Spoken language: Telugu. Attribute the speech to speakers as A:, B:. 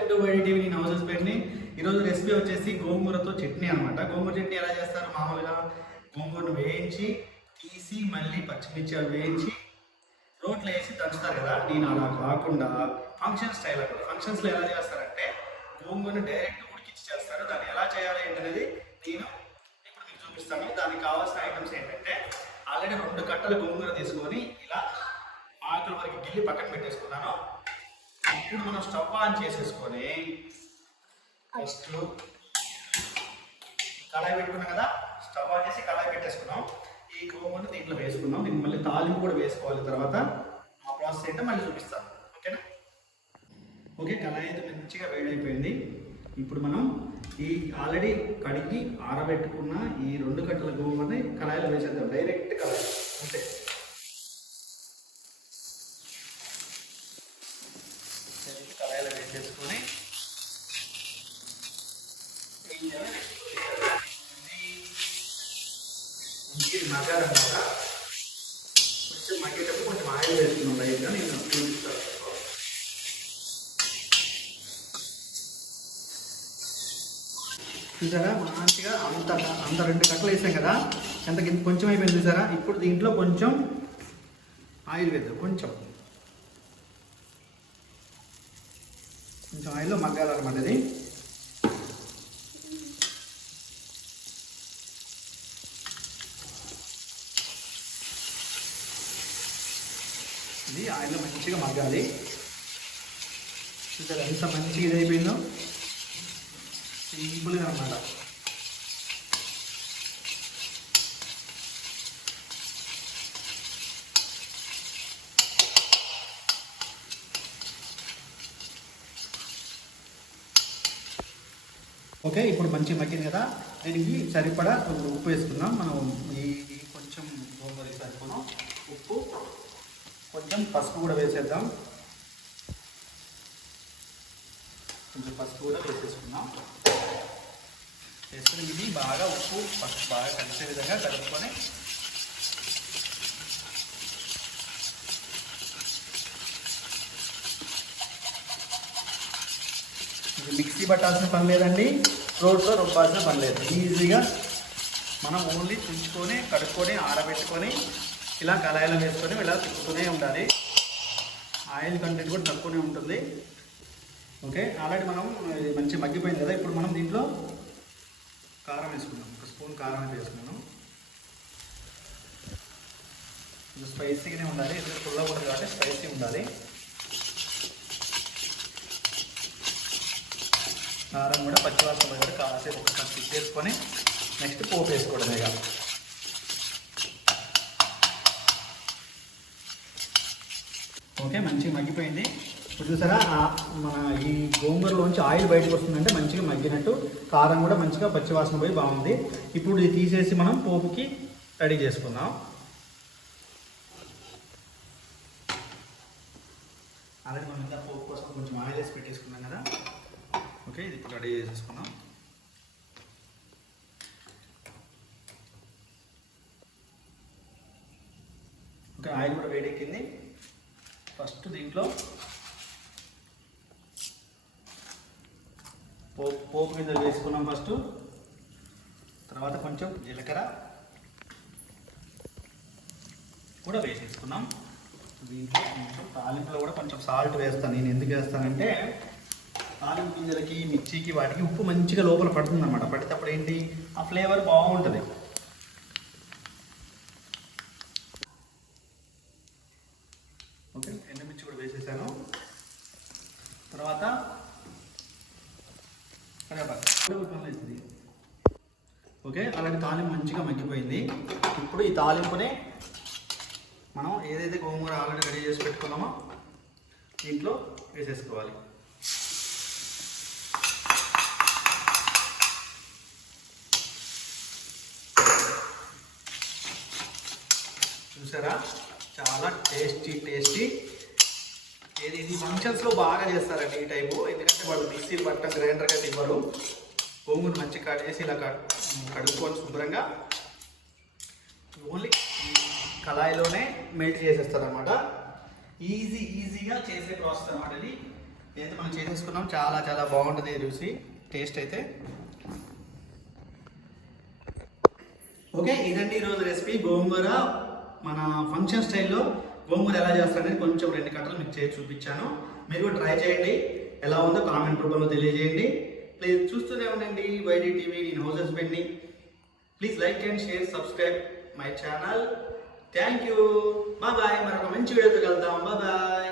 A: వెల్కమ్ టు వైడి టీవీ నేను హౌసెస్ పెట్టి ఈరోజు రెసిపీ వచ్చేసి గోంగూరతో చట్నీ అనమాట గోంగూర చట్నీ ఎలా చేస్తారు? మామూలుగా గోంగూరను వేయించి తీసి మళ్ళీ పచ్చిమిర్చి అవి వేయించి రోట్లో వేసి దంచుతారు కదా? నేను అలా కాకుండా ఫంక్షన్ స్టైల్ అనమాట ఫంక్షన్స్లో ఎలా చేస్తారంటే గోంగూరను డైరెక్ట్ ఉడికించి చేస్తారు. దాన్ని ఎలా చేయాలి ఏంటనేది నేను ఇప్పుడు మీకు చూపిస్తాను. దానికి కావాల్సిన ఐటమ్స్ ఏంటంటే ఆల్రెడీ రెండు కట్టల గోంగూర తీసుకొని ఇలా ఆకుల వరకు గిల్లి పక్కన పెట్టేసుకున్నాను. ఇప్పుడు మనం స్టవ్ ఆన్ చేసేసుకొని ఫస్ట్ కళాయి పెట్టుకున్నాం కదా స్టవ్ ఆన్ చేసి కళాయి పెట్టేసుకున్నాం. ఈ గోంగూరను దీంట్లో వేసుకున్నాం. దీన్ని మళ్ళీ తాలింపు కూడా వేసుకోవాలి తర్వాత. ఆ ప్రాసెస్ అయితే మళ్ళీ చూపిస్తాను. ఓకేనా? ఓకే కళాయి అయితే మంచిగా వేడైపోయింది. ఇప్పుడు మనం ఈ ఆల్రెడీ కడిగి ఆరబెట్టుకున్న ఈ రెండు కట్టల గోంగూరని కళాయిలో వేసేద్దాం. డైరెక్ట్ కళాయి. అంతే డైరెక్ట్ కళాయిలో వేసేసుకొని ఏం చేయాలి? ఇది కూడా కొంచెం మగ్గేటప్పుడు కొంచెం ఆయిల్ వేసుకున్నాం లైట్గా నేను చూపిస్తాను చూసారా మంచిగా అంత అంత రెండు కట్టలు వేసాం కదా. ఎంత కొంచెం అయిపోయింది చూసారా? ఇప్పుడు దీంట్లో కొంచెం ఆయిల్ వేద్దాం కొంచెం. కొంచెం ఆయిల్లో మగ్గాలన్నమాట ఇది ఇది ఆయిల్లో మంచిగా మగ్గాలి. చూసారా ఎంత మంచిగా ఇది అయిపోయిందో సింపుల్గా అనమాట ఓకే ఇప్పుడు మంచిగా మగ్గింది కదా? దీనికి సరిపడా కొంచెం ఉప్పు వేసుకుందాం. మనం ఈ కొంచెం కొంచెం పసుపు కూడా వేసేద్దాం. కొంచెం పసుపు కూడా వేసేసుకుందాం. వేసుకుని ఇది బాగా ఉప్పు పసుపు బాగా కలిసే విధంగా కలుపుకొని ఇది మిక్సీ పట్టాల్సిన పని లేదండి. రోడ్లో రుబ్బాల్సిన పని లేదు. ఈజీగా మనం ఓన్లీ తుంచుకొని కడుక్కొని ఆరబెట్టుకొని ఇలా కళాయిలో వేసుకొని ఇలా తిప్పుతూనే ఉండాలి. ఆయిల్ కంటెంట్ కూడా తక్కువనే ఉంటుంది. ఓకే ఆల్రెడీ మనం మంచి మగ్గిపోయింది కదా ఇప్పుడు మనం దీంట్లో కారం వేసుకున్నాం ఒక స్పూన్ కారం అయితే వేసుకున్నాం స్పైసీగానే ఉండాలి. ఇది పుల్ల కూడా కాబట్టి స్పైసీ ఉండాలి. కారం కూడా పచ్చివాసన పోయి కాసేపు ఒక కట్ వేసుకొని నెక్స్ట్ పోపు వేసుకోవడమే కాదు ఓకే మంచిగా మగ్గిపోయింది. ఇప్పుడు చూసారా మన ఈ గోంగూరలోంచి ఆయిల్ బయటకు వస్తుందంటే మంచిగా మగ్గినట్టు కారం కూడా మంచిగా పచ్చివాసన పోయి బాగుంది. ఇప్పుడు ఇది తీసేసి మనం పోపుకి రెడీ చేసుకుందాం. అలాగే మనం ఇంకా పోపు కోసం కొంచెం ఆయిల్ వేసి పెట్టేసుకున్నాం కదా. ఓకే ఇది ఇప్పుడు రెడీ చేసేసుకున్నాం ఓకే ఆయిల్ కూడా వేడెక్కింది. ఫస్ట్ దీంట్లో పోపు పోపు గింజలు వేసుకున్నాం ఫస్ట్. తర్వాత కొంచెం జీలకర్ర కూడా వేసేసుకున్నాం. దీంట్లో కొంచెం తాలింపులో కూడా కొంచెం సాల్ట్ వేస్తాను. నేను ఎందుకు వేస్తానంటే తాలింపు గింజలకి మిర్చికి వాటికి ఉప్పు మంచిగా లోపల పడుతుంది అనమాట అప్పుడు ఏంటి? ఆ ఫ్లేవర్ బాగుంటుంది ఓకే ఎండుమిర్చి కూడా వేసేసాను తర్వాత కరివేపాకు ఇది ఓకే అలాగే తాలింపు మంచిగా మగ్గిపోయింది. ఇప్పుడు ఈ తాలింపుని మనం ఏదైతే గోంగూర ఆల్రెడీ రెడీ చేసి పెట్టుకున్నామో దీంట్లో వేసేసుకోవాలి. చూసారా? చాలా టేస్టీ టేస్టీ ఇది ఇది ఫంక్షన్స్లో బాగా చేస్తారండి ఈ టైపు ఎందుకంటే వాళ్ళు మిక్సీ గ్రైండర్ గ్రైండర్గా ఇవ్వరు. గోంగూర మంచి కట్ చేసి ఇలా కడుక్కొని శుభ్రంగా ఓన్లీ కళాయిలోనే మెల్ట్ చేసేస్తారు అనమాట ఈజీ ఈజీగా చేసే ప్రాసెస్ అనమాట ఇది. ఏదైతే మనం చేసేసుకున్నాం. చాలా చాలా బాగుంటుంది చూసి. టేస్ట్ అయితే. ఓకే ఇదండి ఈరోజు రెసిపీ గోంగూర మన ఫంక్షన్ స్టైల్లో గోంగూర ఎలా చేస్తారనేది కొంచెం రెండు కట్టలు మీకు చేసి చూపించాను. మీరు కూడా ట్రై చేయండి. ఎలా ఉందో కామెంట్ రూపంలో తెలియజేయండి. ప్లీజ్ చూస్తూనే ఉండండి వైడీ టీవీ నేను హౌస్ హస్బెండ్ని please like and share subscribe my channel thank you bye మరొక మంచి వీడియోతో కలుద్దాం. బాయ్